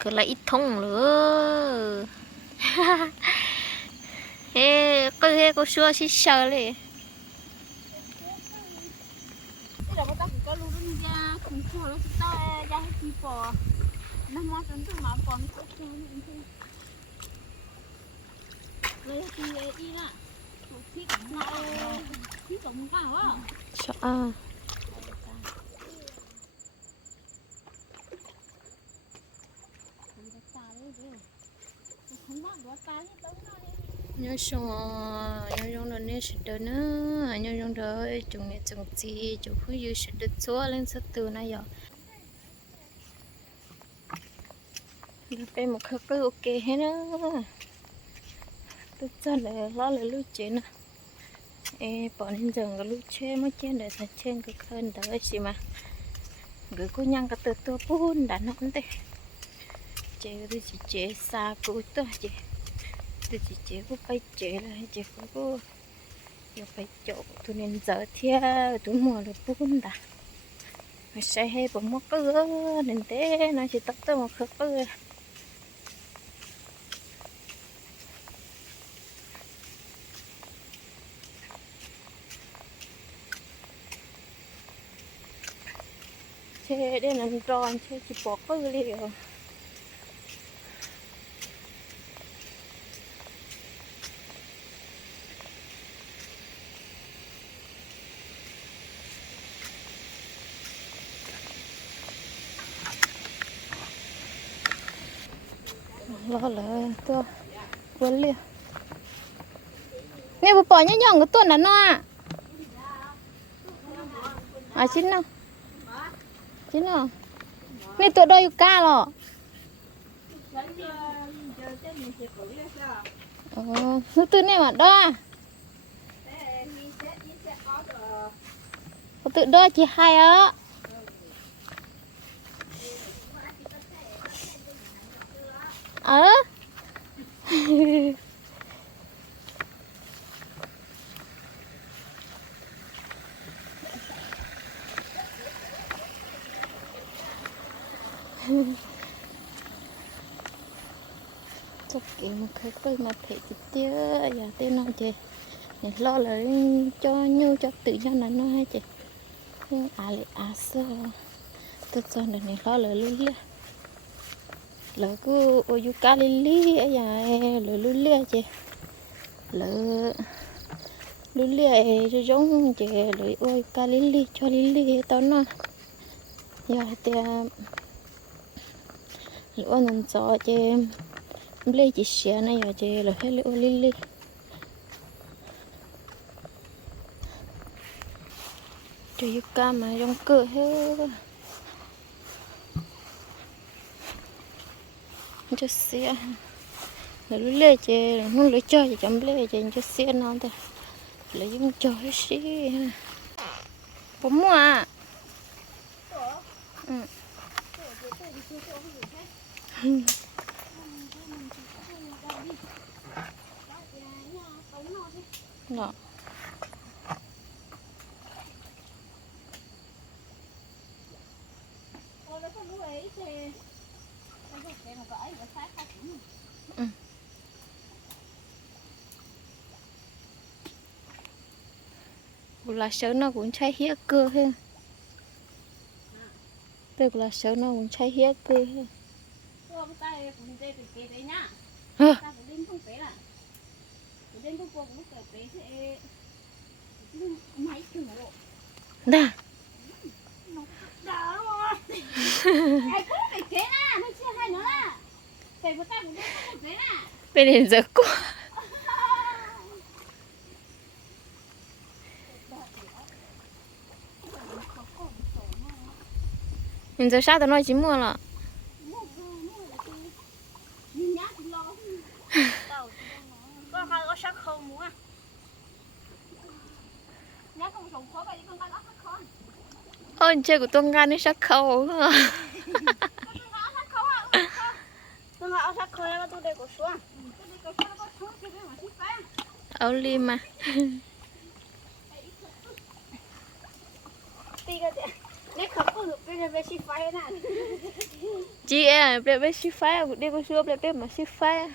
cứ là ít thông nữa ê, có thế có xua xí sờ lì. Hãy subscribe cho kênh Ghiền Mì Gõ Để không bỏ lỡ những video hấp dẫn nhớ xong nhớ xong rồi nè sẽ đỡ nữa. Nhớ xong rồi chúng này chúng gì chúng không yêu sẽ được chúa lên sát từ này giờ. Bên một khắc cứ ok hết nữa tôi cho là lo là lúc chế nè ê, bỏ lên giường cái lúc chế mới chế để sạch trên cái khơi đỡ gì mà. Gửi cô nhang cái từ tôi buồn đã nóng thế. Chế tôi chỉ chế xa cô tôi chị tôi chị chế cô phải chế là chị cũng có giờ phải chỗ tôi nên giờ thia tôi mua được bún đã mà sẽ hay bỏ mất cái gỡ nên thế nó chỉ tắt tôi một khắc cái thế đây là tròn thế chỉ bỏ cái liệu lo là tôi quên liền nghe bộ bỏ nhá nhỏng cái tuần là nó à à chín nào chín nào nghe tụi đây ca rồi ờ nó từ này mà đo à Có tự đo chỉ hai á chắc kiện cái cây mà phải chụp tiêu giờ tiêu nó chị. Để lo là cho nhu cho tự do là nó hay chị. À lại à sơ tôi cho là này lo là luôn lia lỡ cứ ô du cá li li ở nhà lỡ luôn lia chị lỡ luôn lia cho giống chị lỡ ôi cá li li, cho li li tao nó giờ dạ, thì à, lỡ nên cho chị lấy chỉ xe này giờ chị lỡ hết lỡ li li. Cho du cá mà trong cửa hết. Cho xe là lúc lê chè nó lấy chơi thì chấm lê chè cho xe nó thôi lấy dùng cho hết xí bấm mua à ừ. Đó. Là sợ nó cũng cháy hiếc cơ ha tức là sợ nó cũng cháy hiếc cơ ha Cô cái tay cũng dê cái cái đấy nhá. Hả? Ta cũng đến không tế là. Cũng đến không cô cũng cái tế sẽ máy chừng bộ. nè Đó rồi. Ai cũng phải tế na, nó chưa hay nữa là. Tế của ta cũng đến không tế na. bên này giờ quá mình giờ sao tao nói chỉ mua là ôi chơi của tôi gan nó sắc khâu. Áo lim mà Phái chị em đẹp bé xí phá đi cô xưa đẹp đẹp mà chi phái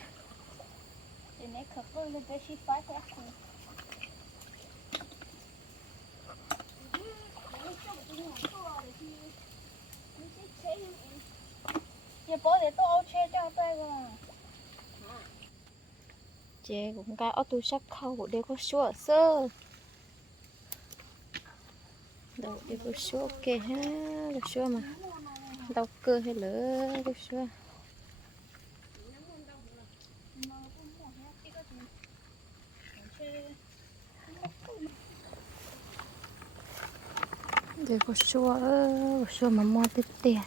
chị cũng cái ô tô sắc khâu của đi cô xưa sơ đầu đi vô số ok ha cô số mà. Đau cơ hay lỡ cô số để có xưa có xưa mà mua tiếp tiền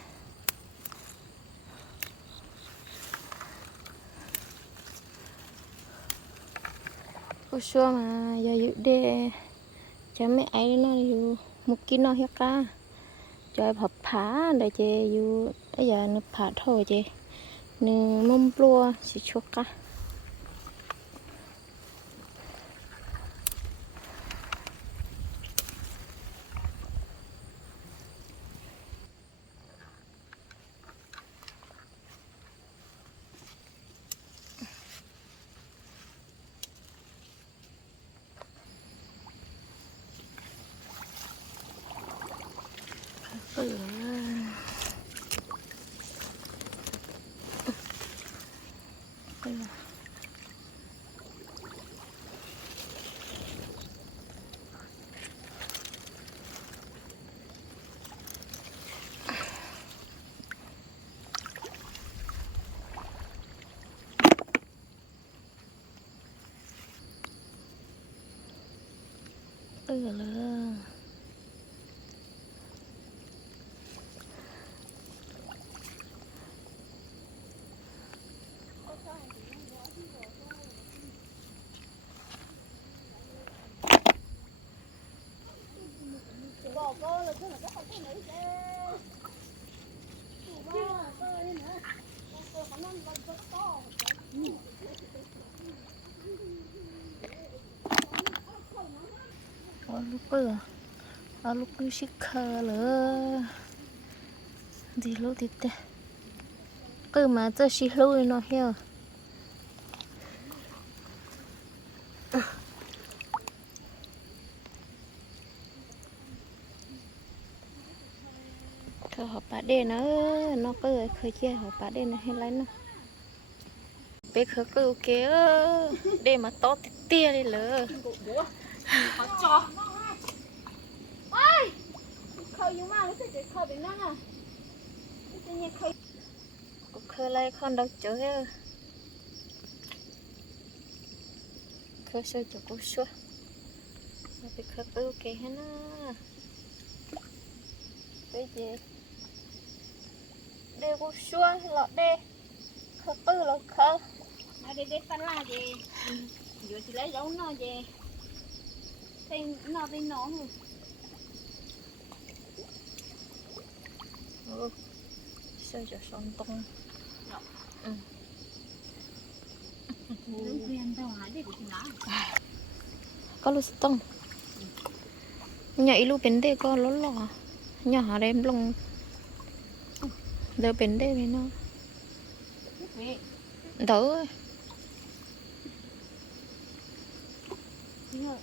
có xưa mà giờ dự đề cha mẹ ấy nó dù มุกกินนอเฮียกาจอยผับผาได้เจอยู่อย่านึกผาเท่าเจนึงมุมปลัวสิชกกะ Ừ. cho ừ. Ừ. Ừ là Bỏ cô là cứ là cái không có nữ chứ. Bỏ cô đi nữa. Cô không nên bằng cho to. ở lúc bữa ở lúc cứ xích khờ lỡ gì lúc thì tê cứ mà tôi xí lui nó heo thở hộp bà đê nó nó cứ khơi chia hộp bà đê nó hay lấy nó bé khờ cứ ok ơ, đê mà to tia đi lỡ cho. Ôi! Như mà nó sẽ chỉ khâu bên à. cái nhiên khâu Cô khơi lấy con đâu chơi ơ khơi sơ cho cô xua mà bị khơi cứ ok hết nó bây giờ đê cô xua lọ đê khơi bự lọ khơi Ở đây đây phân là gì? Vừa chỉ lấy giống nó gì? Đây nó đây nó rồi. ừ. sơ cho son tung chị nó. có lúc tung nhảy lúc bên đây có lỗ lọ nhỏ đem lông đỡ bên đây với nó đỡ Nhớ.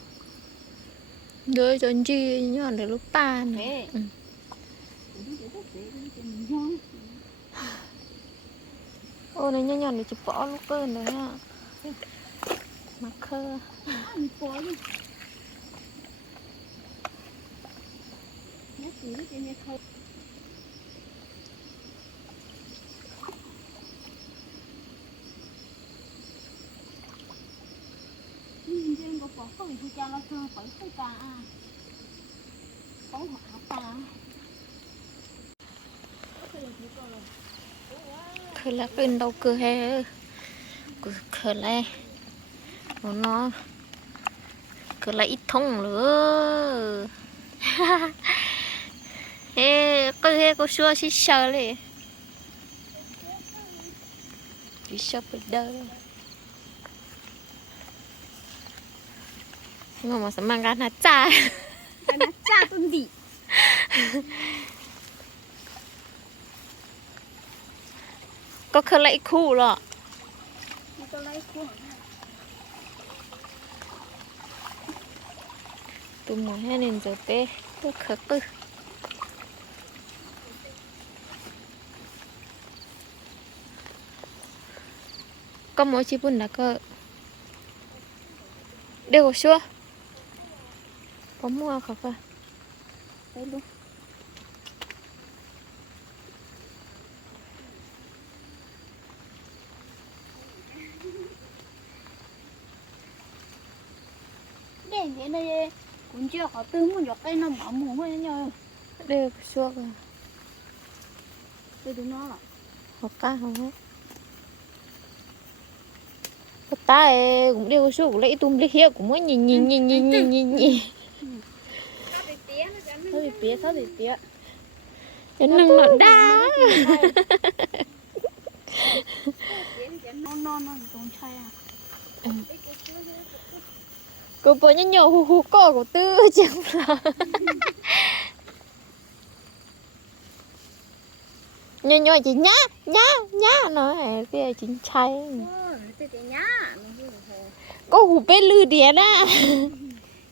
đỡ cho chi nhỏ để lúc ta này Vậy. Ừ. ô này nhỏ nhỏ để chụp bỏ lúc cơ nữa nha mặc khơ. Nhớ nhớ khâu. Ừ, trên có cho nó cơ bởi khâu ta à. Có học ta. là bên đâu cơ hè Cứ là nó khơ là ít thông nữa. Ê cơ hè cô xua xí sờ đi, đi shop bên đâu もも様がなっちゃう。なっちゃうとんで。ก็คนละอีกคู่หรอคนละอีกคู่ตุ้มให้หนึ่งจะเต้ปุ๊กเขปึ๊ก có mỗi chi bún đã có đều có chưa có mua không à đấy luôn. Để vậy này cũng chưa có tư một giọt cây nó mở mồm hơn nhau đều suốt rồi đây đúng à? nó là. Học ca không hết. Ta cũng đều số lấy tum lấy hiệu cũng mới nhìn nhìn nhìn nhìn nhìn nhìn thì tía sao thì tía chén nâng nó đá cô bố nhớ nhổ hù hù cổ của tư chẳng là nhớ nhớ chị nhá nhá nhá nó này tía chính chay cô hù bê lư đĩa đó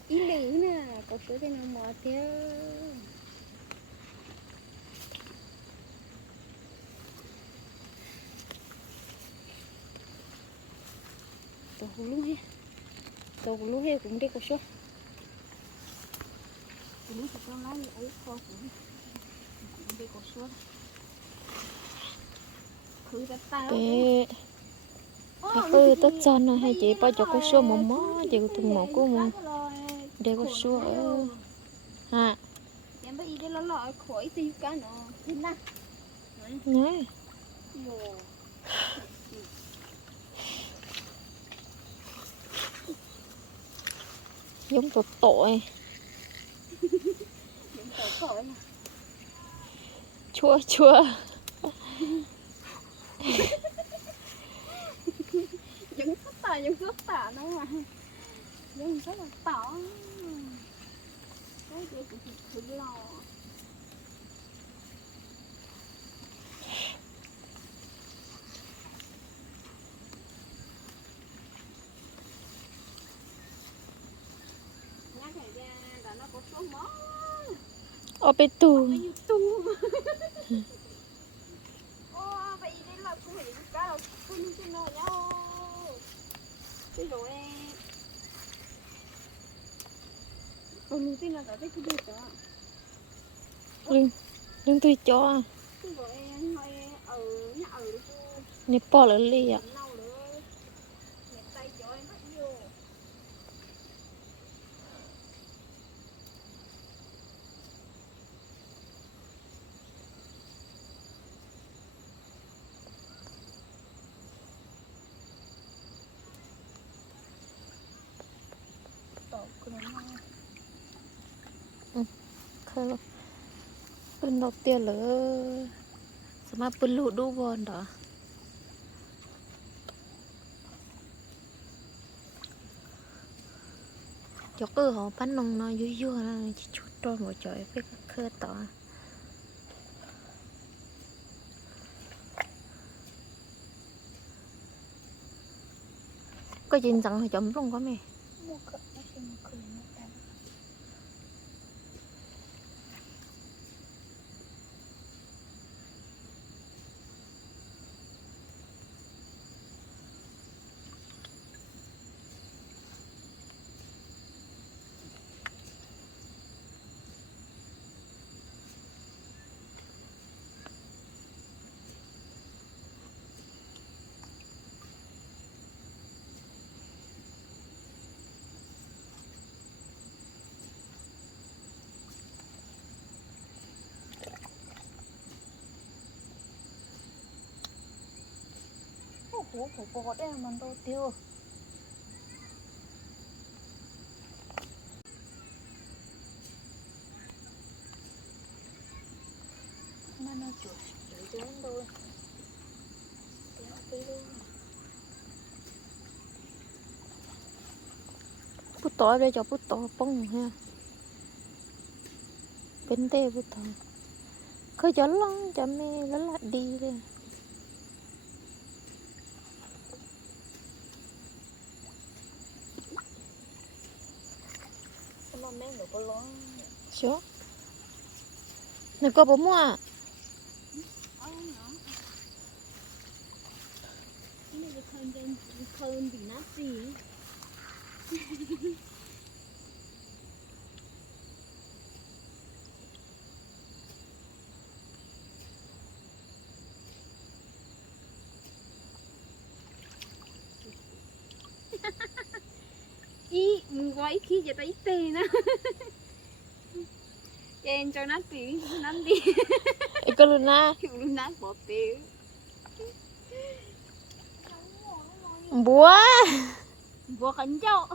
ít nè, có số thì nó mò theo tổ cũng lú hết tổ cũng lú he cũng đi có số cũng lú có lá ấy kho cũng cũng đi có số cứ ra tao Thật ư tất chân rồi hai chị bao cho cô xua một mớ chị cũng từng một của mình để cô xua ở ha em bây giờ nó lọ khỏi tiêu cá nó thế nào nhớ Yo. giống tổ tội Những tờ khỏi nè. chua chua Những phức tà, những phức tà nó mà Những rất là tỏ Cái gì cũng thử lò Nhá thầy ra là nó có số món ở bên tù Cái YouTube Ô, vậy đây là cũng phải cá là phun trên nồi nhau Cái rồi Còn mình tin là đã thấy cái gì đó đừng đừng tôi cho Cái rồi hơi ở nhá ở được nè bỏ lỡ ly à nâu nữa nộp tiền lỡ sao mà bự lụ đu vòn đó? Cho cứ họ bánh nông nó vui vui chỉ chút trôi một trời với các khơ tỏ. Có chuyện rằng họ chấm luôn có mày cố của bột đấy mình đâu tiêu. Mà nó chuột chuột chán thôi tiêu tiêu bút tối đây cho bút tối bông ha. Bên tê bút tối cứ chấm lắm chấm mê rất là đi đây. Sure. Nó có bố mua à? ông nó cái này được hơn bên hơn bị nát gì ý muốn gọi khi giờ tới tê nè Chen cho nó tí nó đi Ikaw Luna. nát bỏ tí Búa. vô cánh châu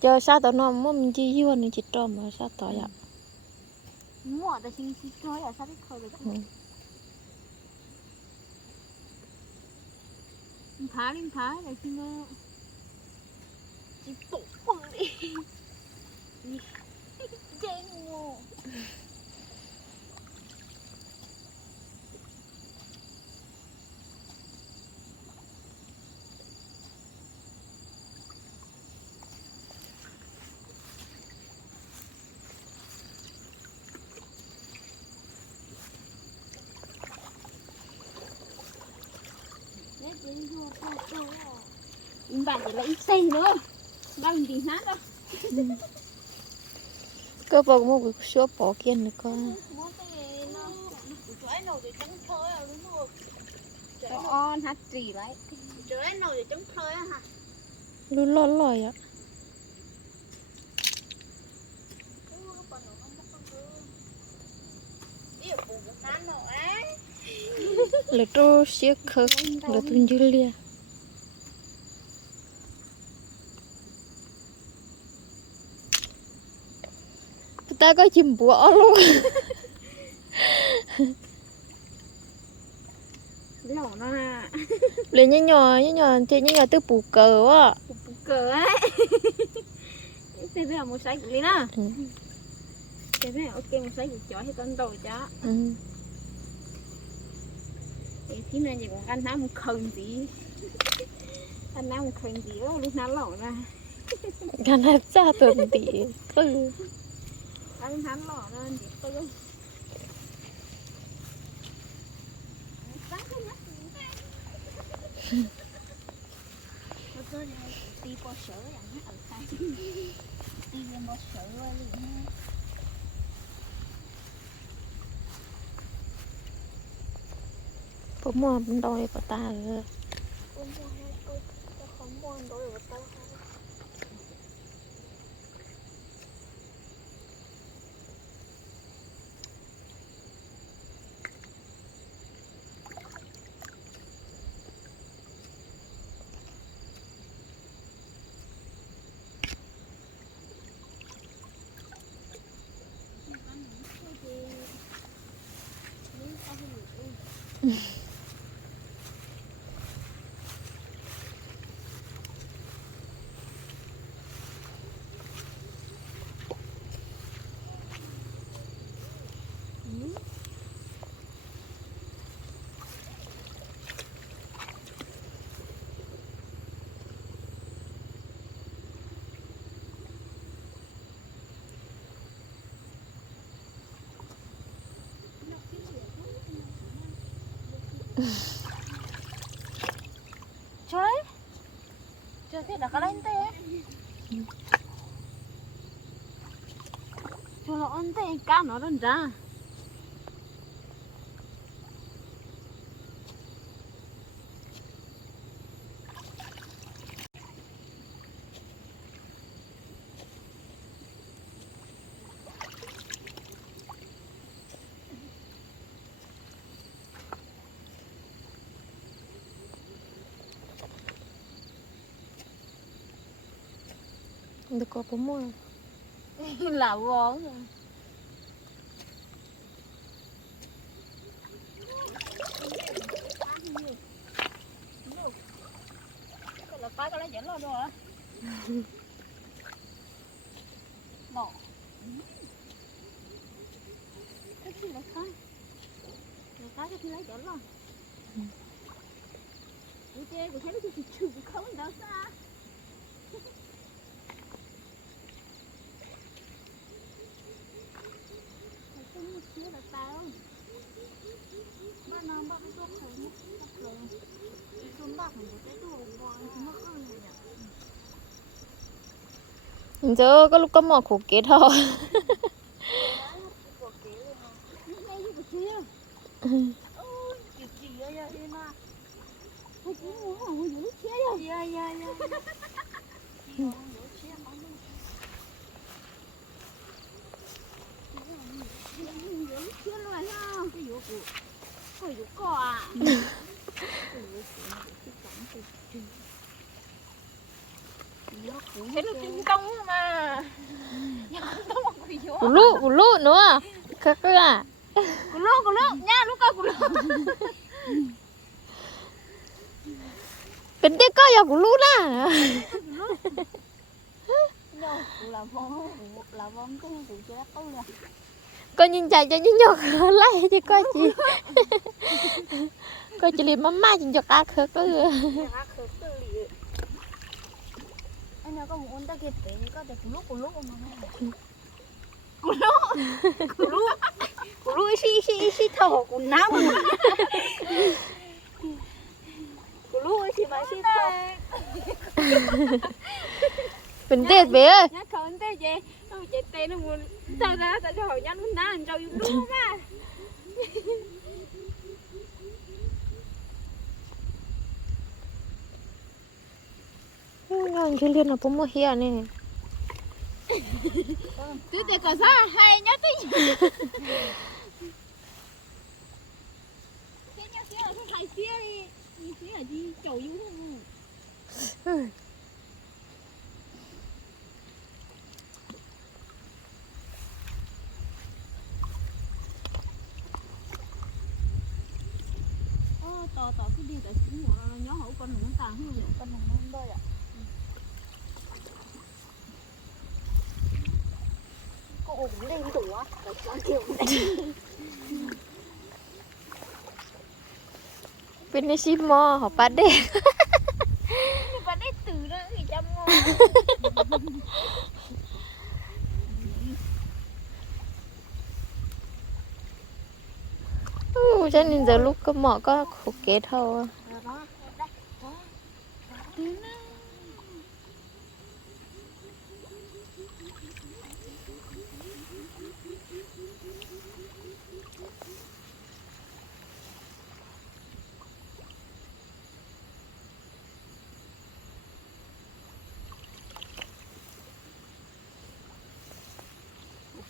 Chờ sao tao nó mình chỉ yêu anh chỉ trộm mà sao tao vậy? mua ta xin xin thôi à sao biết thôi được Ừ. phá lên phá là xin mơ chỉ tổ ngô bạn chỉ lấy xây nữa nát đâu Có bao mua cái số bỏ kiên nữa con. Muốn cái nó Chỗ nồi để trắng phơi à đúng không? Chỗ on hát trì lấy Chỗ nồi để trắng phơi à hả? Lu lo lo vậy. Là trâu xía khờ. Là tuân dư lia. Ta có chim búa luôn. À Lấy nhỏ nhỏ nhỏ nhỏ chị nhỏ nhỏ từ bù cờ á. Cờ ấy Thế bây giờ một sấy của á Ừ. Thế bây giờ ok một sấy của chó hay con đầu chó Ừ. Thì tí này chỉ còn ăn nám một khẩn gì Ăn nám một khẩn gì đó lúc nào lẩu ra Cái này cha tuần tỷ. Ừ. Ăn hắn thì tôi Nó có đi bò sữa chẳng hết ở tay Đi lên bò sữa liền ha. Bố bên đôi của ta rồi. Đôi của mm ha Trời Trời thế là cái lên tê Trời là ơn đơn ra Được có bố mua. là phá cái lá dẫn lo rồi Nọ Cái gì là phá? Là phá cái lá dẫn lo. Ủa chê, tôi thấy cái gì chừng không? Đâu xa giờ có lúc có mỏ khổ kết thôi Ngay như cái kia. Ôi, kiểu gì vậy vậy em à? cú lú cú lú nữa. Các cơ à. Cú lú nha lúc cơ ulu bên đây có giờ ulu na coi nhìn chạy cho nhìn nhọc lại chứ coi chị. Coi chị liền mắm mai nhìn cho cá khớt cơ 그녀가 온다게 되니까 내 굴룩 굴룩 오면 굴룩 굴룩 굴룩 시시시터 나무 굴룩 시마 시터 근데 왜? 야 근데 얘 얘 때는 뭐 따라 따라 그냥 나안 저기 굴룩아 thầy xía đi. Đi xía ở đi chầu yêu không? Ơ, tò tò cái đi tại cũng nó nhỏ hổ con nó tàn hư con nó non bơi ạ เป็นในชิมมอของป้าเด็กป้าได้ตื่นเลยจำมออู้ฉันนินจะลุกก็เหมาะก็โอเคเท่า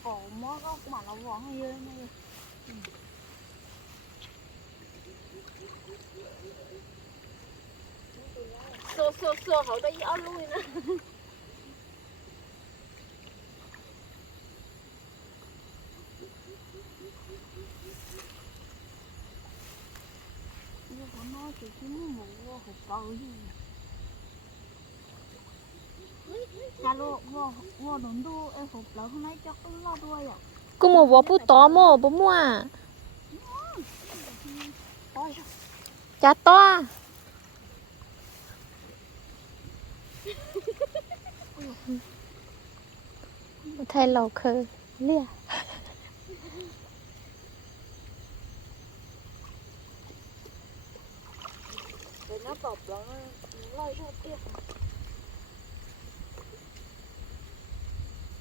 cổ mó có mà nó vỏ hay ghê này xô xô xô hậu đây gió lui nữa ดูเมเกต้หมว่าผู้ต่อโม่บ่มั่วโอ้จัดต่อไทยเราเคยเรียกเดี๋ยวนะปอบเราเราชอบเรียก